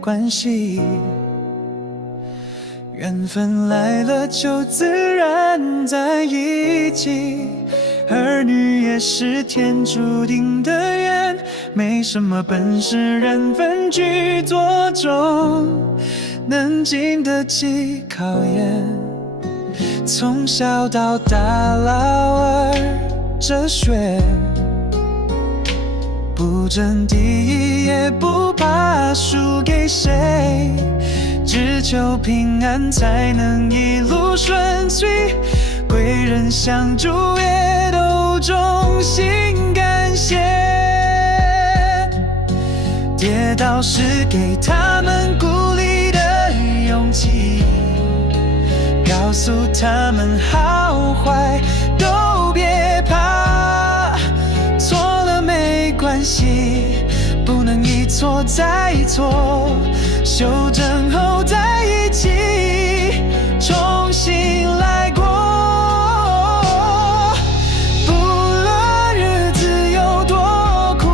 关系。缘分来了就自然在一起，儿女也是天注定的缘，没什么本事人分居多种，能经得起考验。从小到大老二哲学，不争第一也不怕输给谁，只求平安才能一路顺遂，贵人相助也都衷心感谢。跌倒时给他们鼓励的勇气，告诉他们好坏都别怕，错了没关系，不能一错再错，修正后在一起重新来过。不论日子有多苦，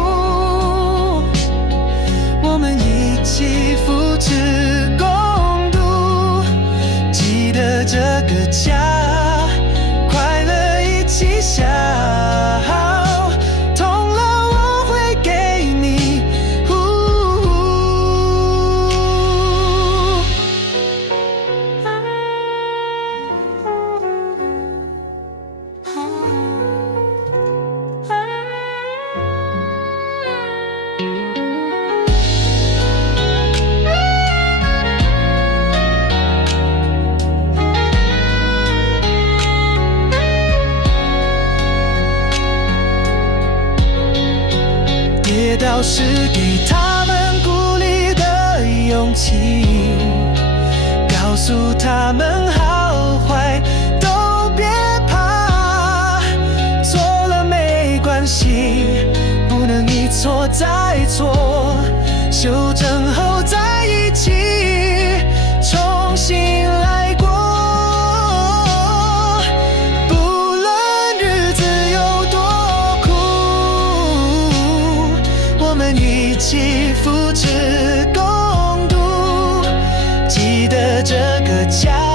我们一起扶持共度，记得这个家快乐一起笑，痛了我会给你跌倒时给他们鼓励的勇气，告诉他们好坏都别怕，错了没关系，不能一错再错，修正后在一起重新来过。不论日子有多苦，我们一起扶持共度，记得这个家